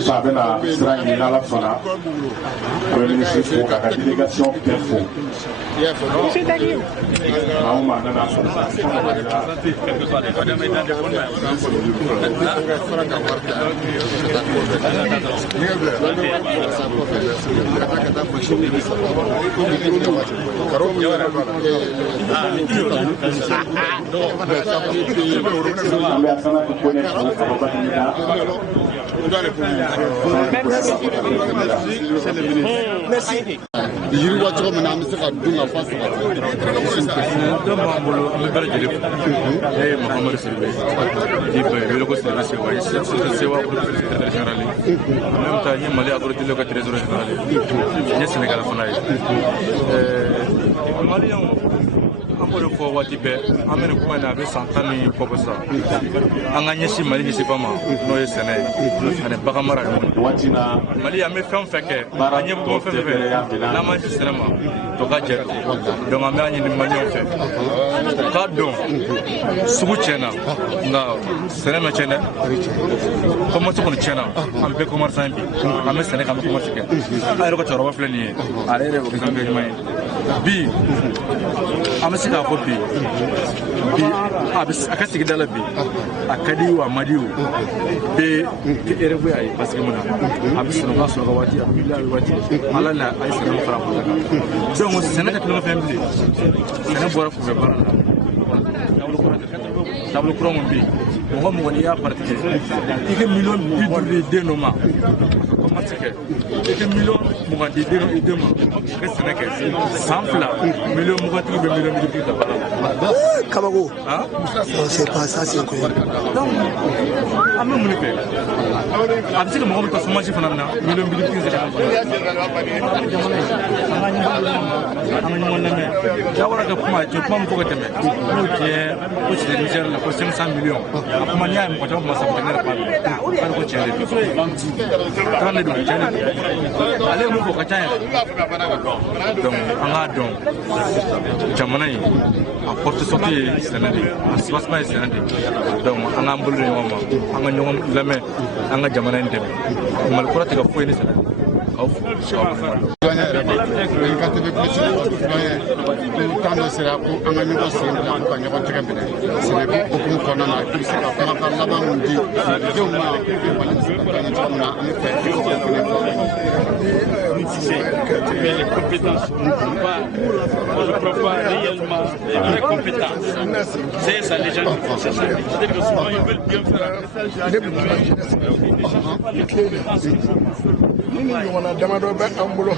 Ça va la stratégie dans la zone. Le ministre pour la délégation Perfo. C'est-à-dire merci. Amolo ko wati be amene kuma na be santani ko bosa anganye si mali si pama no yesene ane bakamara wati na mali ame fam feke anye bo fefe na ma si sinema to ka je donc ame anye ni mali on fe ka don sugu chena na sinema chena como to ko chena ambe ko marsan bi ame sene ka ko marsan ke ayro ko toro fleni ale re ko zambe mai bi amesi ka ko bi abis akasi gidala bi akadi wa madiu be erebu ai parce que mona abis no gaso ga wati abilla wati ala la ai sene fara ko donc sene ka tlo family sene bora ko be bara tablo ko mon bi mo mo woni ya parti ike million bi de no ma ike million mo ga de no idema ke sene ke sample million mo ga tri be million bi ta bara Kamago. Hein? Non, c'est pas ça, c'est quoi? Donc, à même mon effet. Avec le moment où tu as mangé, il million de pièces. Porte sortie sénégalais, assurance sénégalais. Donc, on a un boulot moment, on a un jamais, on a jamais un débat. On a le courage de faire une sénégalais. Les compétences. On ne prend pas réellement les vraies compétences. C'est ça, les gens qui font ça. C'est-à-dire que souvent, ils veulent bien faire. On a demandé un boulot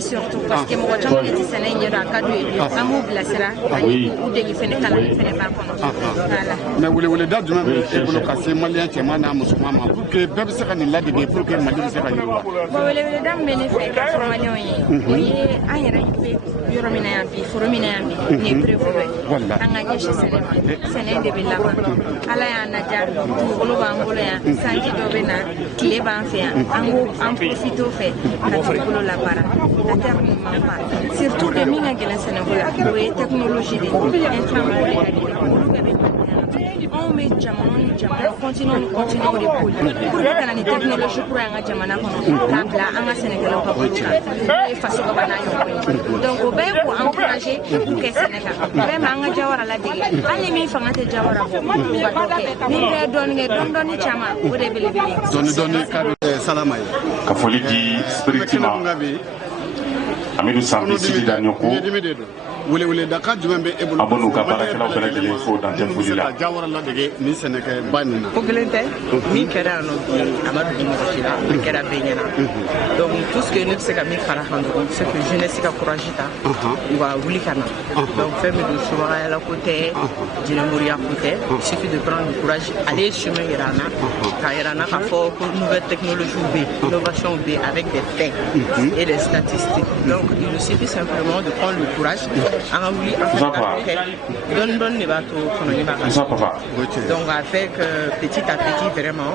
surtout parce que moi j'en ai dit c'est n'est pas cadeau amour blasera ou de faire kala fait pas voilà mais vous les dates même et pour le casser malien tellement na musulman pour que bébé se kan la de pour que mali se kan yo bon les dames bénéfice formation yi oui ayra yi yoromina yambi formina yambi ni prévu voilà anga je c'est n'est de billa ala ya na jar ngolo ba ngolo ya sanji do bena kile ba fait ango en profito fait ngolo la para surtout de minga gela Sénégal oui technologie de on met jamana continue de pour que la technologie pour anga jamana kono la anga Sénégal ko ko et façon ko bana yo donc au ben pour encourager pour que Sénégal vraiment anga jawara la dege ali mi fangate jawara ko ni be don ni chama o de bele don ka salama ka foli di spiritima Amidou Sambi Sidi Danyoko wele daka jumɛn bɛ e bolo Abonu ka baarakɛlaw bɛɛ lajɛlen fo dan tɛ foli la. Jawara ladege ni sɛnɛkɛba nin na. Ko kelen tɛ min kɛra yan nɔ bi a ma dugu mɔgɔ si la a kɛra bɛɛ ɲɛna donc tout ce que ne bɛ se ka min fara kan dɔrɔn c'est que jeunesse ka courage ta u ka wuli ka na donc fɛn min don surabaya ko tɛ jinɛmoriya ko tɛ il suffit de prendre le courage ale ye chemin yira an na k'a yira an na k'a fɔ ko nouvelle technologie bɛ yen innovation bɛ yen avec des faits et des statistiques donc il nous suffit simplement de prendre le courage an ka wuli an ka kɛ dɔɔni dɔɔni de b'a to kɔnɔni b'a ka donc avec petit à petit vraiment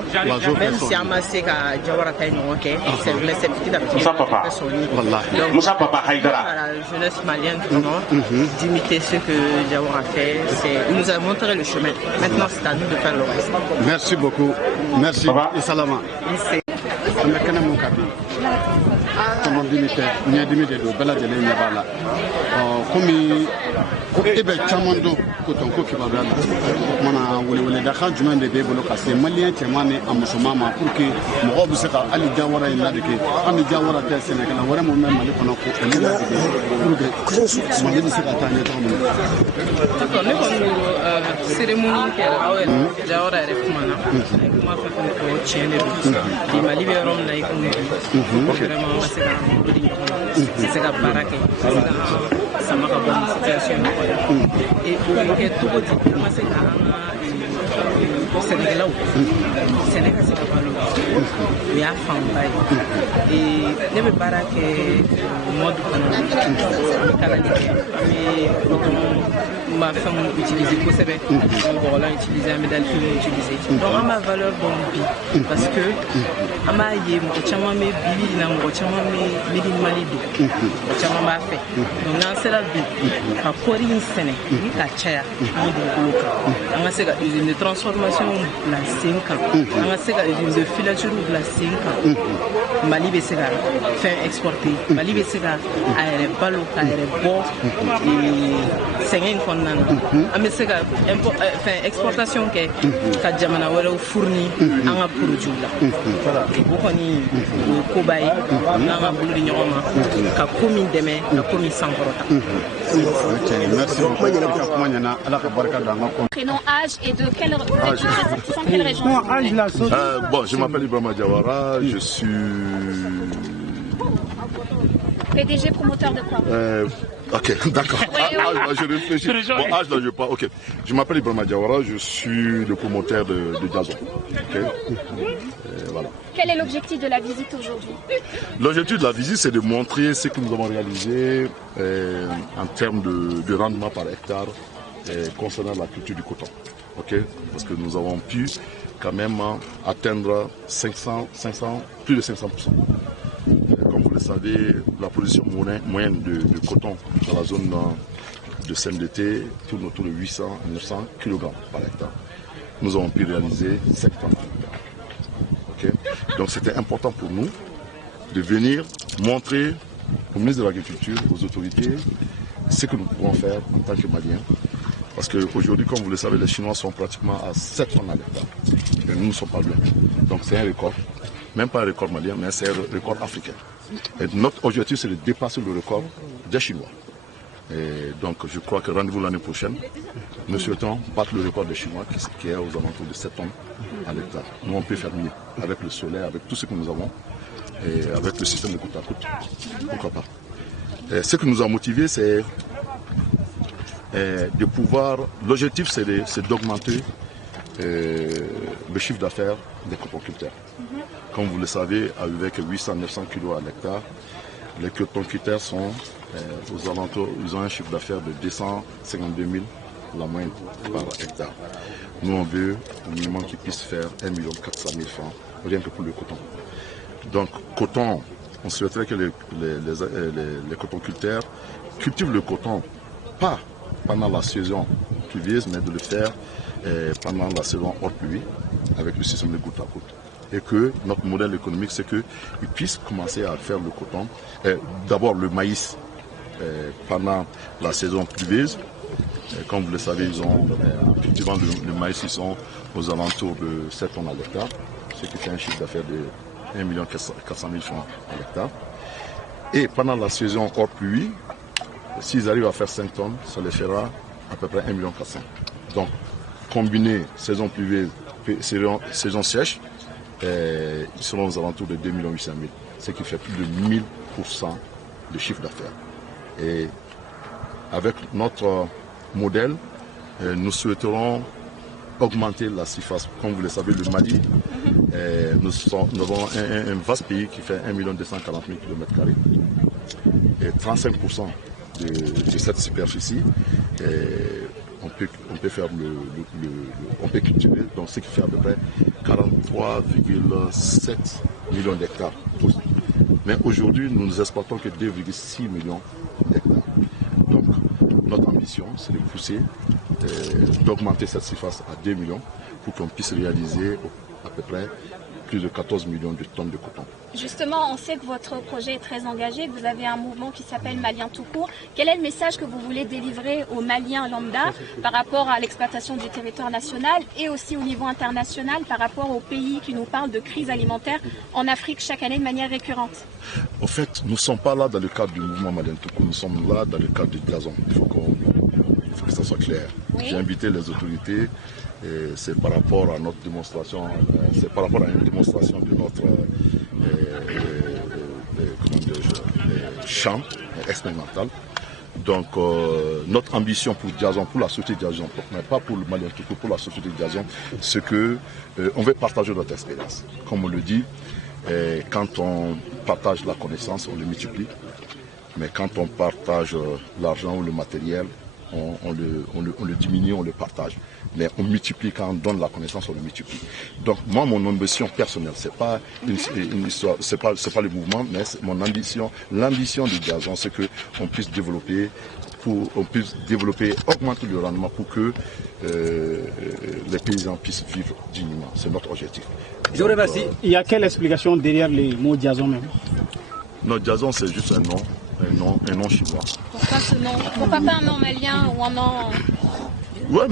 même si an ma se ka Jawara ta ɲɔgɔn kɛ c'est vrai c'est petit à petit donc Moussa Papa Haïdara à la jeunesse malienne vraiment d'imiter ce que Jawara fait il nous a montré le chemin maintenant c'est à nous de faire le reste. Merci beaucoup. Merci. Et salama. An bɛ kɛnɛ mun ka bi tɔnɔdimi tɛ ɲɛdimi de don bɛɛ lajɛlen ɲɛ b'a la komi ko e bɛ caman dɔn coton ko kibaruya la o kumana weleweledakan jumɛn de b'e bolo ka se maliyɛn cɛman ni a musoman ma pour que mɔgɔw bɛ se ka hali Jawara in ladege hali Jawara tɛ sɛnɛkɛla wɛrɛ mun bɛ Mali kɔnɔ ko olu ladege pour que Mali bɛ se ka taa ɲɛ cogo min na. D'accord, ne kɔni ko cérémonie kɛra aw yɛrɛ Jawara yɛrɛ kumana kuma fɛn fɛn fɔ tiɲɛ de don bi Mali bɛ yɔrɔ min na i komi bi vraiment an ka se ka bolo di ɲɔgɔn ma ka se ka baara kɛ ka se ka sama ka bɔ nin situation kɔnɔ et o bɛ kɛ cogo di an ka se ka an ka sɛnɛkɛlaw sɛnɛ ka se ka balo o y'a fanba ye ne bɛ baara kɛ mɔdu kɔnɔ an bɛ kalali kɛ an bɛ ma fɛn minnu utiliser kosɛbɛ bɔgɔlan utiliser an bɛ dalifini utiliser donc an b'a valeur dɔn bi parce que an b'a ye mɔgɔ caman bɛ bibi in na mɔgɔ caman bɛ made in Mali don mɔgɔ caman b'a fɛ donc n'an sera bi ka kɔɔri in sɛnɛ ni ka caya an ka dugukolo kan an ka se ka usine de transformation bila sen kan an ka se ka usine de filature bila sen kan Mali bɛ se ka fɛn exporter Mali bɛ se ka a yɛrɛ balo k'a yɛrɛ bɔ sɛgɛn in kɔnɔna na an bɛ se ka fɛn exportation kɛ ka jamana wɛrɛw fournir an ka produit la o kɔni o ye koba ye n'an ka bolo di ɲɔgɔn ma ka ko min dɛmɛ ka ko min sankɔrɔta. Prénom, âge et de quelle région? Bon, je m'appelle Ibrahima Jawara, je suis PDG, promoteur de quoi? Ok, d'accord. Je réfléchis. Bon, âge là, je pas. Ok. Je m'appelle Ibrahima Jawara, je suis le promoteur de Jason. Okay. Voilà. Quel est l'objectif de la visite aujourd'hui? L'objectif de la visite, c'est de montrer ce que nous avons réalisé en termes de rendement par hectare concernant la culture du coton. Okay. Parce que nous avons pu quand même atteindre plus de 500%. Comme vous le savez, la production moyenne de coton dans la zone de CMDT tourne autour de 800 à 900 kg par hectare. Nous avons pu réaliser 7 tonnes. Okay. Donc c'était important pour nous de venir montrer au ministre de l'Agriculture, aux autorités, ce que nous pouvons faire en tant que Maliens. Parce qu'aujourd'hui, comme vous le savez, les Chinois sont pratiquement à 7 tonnes à l'hectare. Et nous ne sommes pas loin. Donc c'est un record. Même pas un record malien, mais c'est un record africain. Et notre objectif, c'est de dépasser le record des Chinois. Et donc je crois que rendez-vous l'année prochaine, nous souhaitons battre le record des Chinois qui est aux alentours de 7 tonnes à l'hectare. Nous, on peut faire mieux avec le soleil, avec tout ce que nous avons, et avec le système de coûte à coûte. Pourquoi pas. Et ce qui nous a motivés, c'est de pouvoir... L'objectif, c'est d'augmenter le chiffre d'affaires des cotonculteurs. Comme vous le savez, avec 800-900 kg à l'hectare, les cotonculteurs sont aux alentours, ils ont un chiffre d'affaires de 252 000 la moyenne par hectare. Nous, on veut au minimum qu'ils puissent faire 1 400 000 francs, rien que pour le coton. Donc, coton, on souhaiterait que les cotonculteurs cultivent le coton, pas pendant la saison pluvieuse, mais de le faire pendant la saison hors pluie, avec le système de goutte à goutte. Et que notre modèle économique, c'est qu'ils puissent commencer à faire le coton, d'abord le maïs pendant la saison pluvieuse. Comme vous le savez, ils ont, en cultivant le maïs, ils sont aux alentours de 7 tonnes à l'hectare, ce qui fait un chiffre d'affaires de 1 400 000 francs à l'hectare. Et pendant la saison hors pluie, s'ils arrivent à faire 5 tonnes, ça les fera à peu près 1,4 million. Donc, combiner saison pluvieuse, saison sèche, ils seront aux alentours de 2,8 millions, ce qui fait plus de 1000% de chiffre d'affaires. Et avec notre modèle, nous souhaiterons augmenter la surface. Comme vous le savez, le Mali, nous avons un vaste pays qui fait 1 240 000 km². Et 35% de cette superficie, on peut faire on peut cultiver, donc ce qui fait à peu près 43,7 millions d'hectares. Mais aujourd'hui, nous ne exploitons que 2,6 millions d'hectares. Donc, notre ambition, c'est de pousser, d'augmenter cette surface à 2 millions pour qu'on puisse réaliser à peu près plus de 14 millions de tonnes de coton. Justement, on sait que votre projet est très engagé, que vous avez un mouvement qui s'appelle Maliens tout court. Quel est le message que vous voulez délivrer aux Maliens lambda par rapport à l'exploitation du territoire national et aussi au niveau international par rapport aux pays qui nous parlent de crise alimentaire en Afrique chaque année de manière récurrente? En fait, nous ne sommes pas là dans le cadre du mouvement Maliens tout court, nous sommes là dans le cadre du gazon. Il faut que ça soit clair. Oui. J'ai invité les autorités. C'est par rapport à notre démonstration, c'est par rapport à une démonstration de notre champ expérimental. Donc notre ambition pour Diazon, pour la société Diazon, mais pas pour le Malien tout court, pour la société Diazon, c'est que on veut partager notre expérience. Comme on le dit, quand on partage la connaissance, on le multiplie. Mais quand on partage l'argent ou le matériel, on le diminue, on le partage. Mais on multiplie, quand on donne la connaissance, on le multiplie. Donc moi, mon ambition personnelle, c'est pas une histoire, c'est pas le mouvement, mais mon ambition, l'ambition du Diazon, c'est qu'on puisse développer, augmenter le rendement pour que les paysans puissent vivre dignement. C'est notre objectif. Je vous remercie. Il y a quelle explication derrière les mots Diazon même? Non, Diazon, c'est juste un nom chinois. Pourquoi ce nom? Pourquoi pas un nom malien ou un nom... Oui,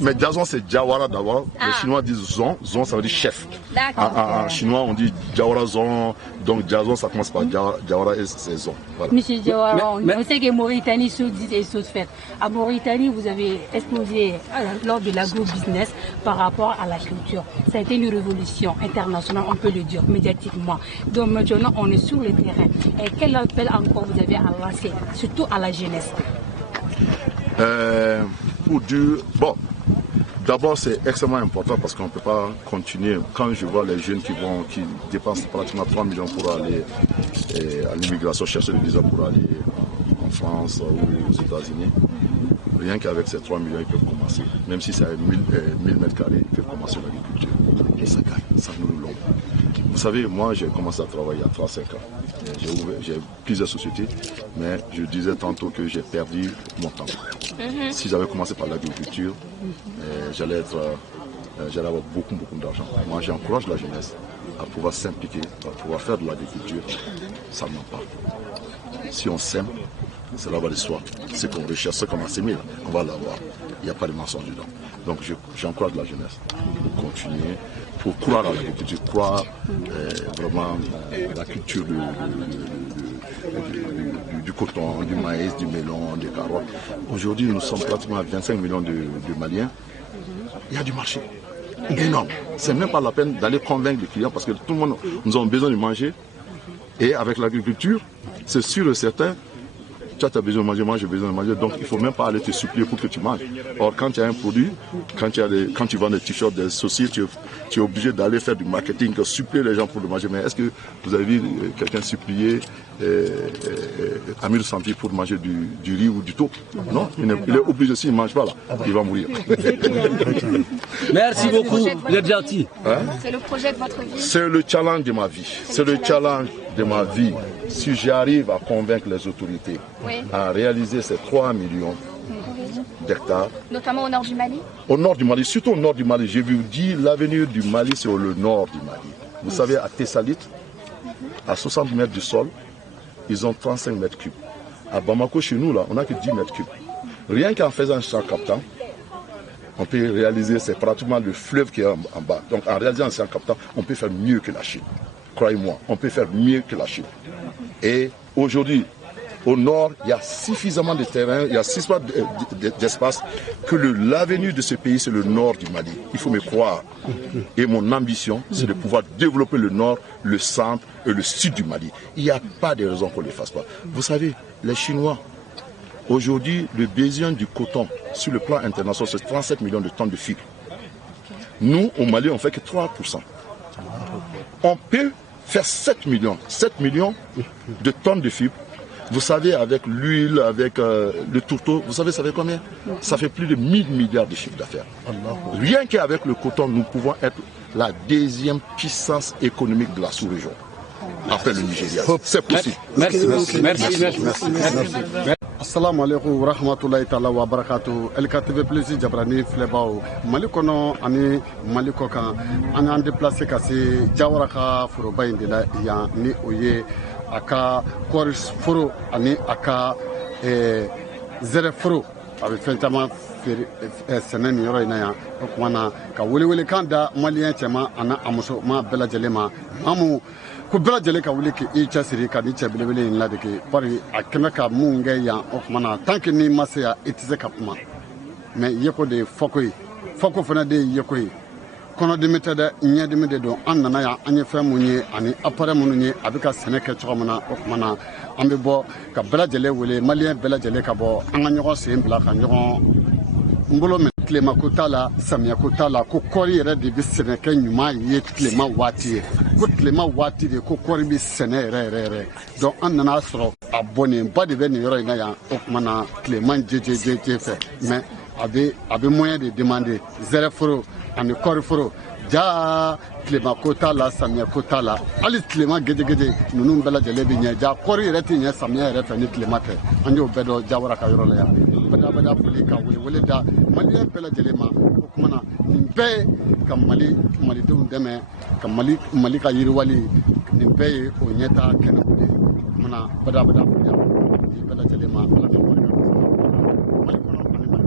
mais Diazon, c'est Diawara d'abord. Les Chinois disent Zon. Zon, ça veut dire chef. En chinois, on dit Diawara Zon. Donc Diazon, ça commence par Diawara et c'est Zon. Voilà. Monsieur Diawara, on sait que Mauritanie se dit des choses faites. À Mauritanie, vous avez exposé lors de l'agro-business par rapport à la culture. Ça a été une révolution internationale, on peut le dire, médiatiquement. Donc maintenant, on est sur le terrain. Et quel appel encore vous avez à lancer, surtout à la jeunesse? Bon, d'abord c'est extrêmement important parce qu'on ne peut pas continuer. Quand je vois les jeunes qui dépensent pratiquement 3 millions pour aller à l'immigration, chercher le visa pour aller en France ou aux États-Unis, rien qu'avec ces 3 millions, ils peuvent commencer. Même si c'est à 1000 mètres carrés, ils peuvent commencer l'agriculture. Et ça gagne, ça nous l'ombre. Vous savez, moi j'ai commencé à travailler à 3-5 ans. J'ai plusieurs sociétés, mais je disais tantôt que j'ai perdu mon temps. Si j'avais commencé par l'agriculture, j'allais avoir beaucoup d'argent. Moi j'encourage la jeunesse à pouvoir s'impliquer, à pouvoir faire de l'agriculture. Ça ne ment pas. Si on sème, cela va de soi. Ce qu'on recherche, ce qu'on a sémé, on va l'avoir. Il n'y a pas de mensonge dedans. Donc j'encourage la jeunesse pour continuer, pour croire à l'agriculture, croire vraiment à la culture du coton, du maïs, du melon, des carottes. Aujourd'hui, nous sommes pratiquement à 25 millions de Maliens. Il y a du marché énorme. C'est même pas la peine d'aller convaincre les clients parce que tout le monde, nous avons besoin de manger. Et avec l'agriculture, c'est sûr et certain, tu as besoin de manger, moi j'ai besoin de manger, donc il ne faut même pas aller te supplier pour que tu manges. Or, quand tu as un produit, quand tu vends des t-shirts, des saucisses, tu es obligé d'aller faire du marketing, supplier les gens pour le manger. Mais est-ce que vous avez vu quelqu'un supplier Amir Santi pour manger du riz ou du taupe? Non, il est obligé, s'il ne mange pas là, il va mourir. Merci beaucoup, vous êtes gentil. C'est le projet de votre vie? C'est le challenge de ma vie. C'est le challenge de ma vie. Si j'arrive à convaincre les autorités à réaliser ces 3 millions d'hectares. Notamment au nord du Mali? Au nord du Mali, surtout au nord du Mali. Je vous dis, l'avenir du Mali, c'est le nord du Mali. Vous savez, à Tessalit, à 60 mètres du sol, ils ont 35 mètres cubes. À Bamako, chez nous, là, on n'a que 10 mètres cubes. Rien qu'en faisant un champ captant, on peut réaliser, c'est pratiquement le fleuve qui est en bas. Donc en réalisant un champ captant, on peut faire mieux que la Chine. Croyez-moi, on peut faire mieux que la Chine. Et aujourd'hui, Au nord, il y a suffisamment de terrain, il y a suffisamment d'espace que l'avenir de ce pays, c'est le nord du Mali. Il faut me croire. Et mon ambition, c'est de pouvoir développer le nord, le centre et le sud du Mali. Il n'y a pas de raison qu'on ne le fasse pas. Vous savez, les Chinois, aujourd'hui, le besoin du coton sur le plan international, c'est 37 millions de tonnes de fibres. Nous, au Mali, on ne fait que 3%. On peut faire 7 millions de tonnes de fibres. Vous savez, avec l'huile, avec le tourteau, vous savez, ça fait combien? Ça fait plus de 1000 milliards de chiffres d'affaires. Rien qu'avec le coton, nous pouvons être la deuxième puissance économique de la sous-région. Après le Nigeria. C'est possible. Merci. Assalamu alaikum wa rahmatullahi ta'ala wa barakatuh. LKTV Plus Jabrani Flebao. Malikono ani malikokan. On a déplacé kasi Jawaraka Furuba indila ya ni oye aka Koris Furu ani aka Zere Furu. Avec fentama senen yoro ina ya kumana ka wele kanda malien chema ana amuso ma bela jelema mamu ku bela jele ka wuli ki i chasiri ka ni chebelebele in ladike pari akena ka munge ya okmana tanki ni masaya itize ka kuma me yeko de foko fana de yeko kono de metada nya de mede do annana ya anye famunye ani apare munye abika seneke chomana okmana ambe bo ka bela jele wele malien bela jele ka bo anganyo se mbla ka nyo mbolo me klema kotala samia kotala ko kori yɛrɛ de bi sɛnɛ kɛ ɲuman ye klema waati ye ko klema waati de ko kori bi sɛnɛ yɛrɛ donc an nana sɔrɔ a bɔnenba de bɛ nin yɔrɔ in na yan o kuma na klema jeje fɛ mais a bɛ moyen de demander zɛrɛ foro ani kɔri foro ja klema kota la samia kota la hali klema gɛjɛgɛjɛ ninnu bɛɛ lajɛlen bi ɲɛ ja kɔri yɛrɛ ti ɲɛ samia yɛrɛ fɛ ni klema tɛ an y'o bɛɛ dɔn Jawara ka yɔrɔ la yan bada foli ka wele da malien bɛɛ lajɛlen ma o kuma na nin bɛɛ ka malidenw dɛmɛ ka mali ka yiriwali nin bɛɛ ye o ɲɛtaa kɛnɛ o de ye o kuma na bada foli bɛɛ lajɛlen ma ala ka barika Mali kɔnɔ ani Mali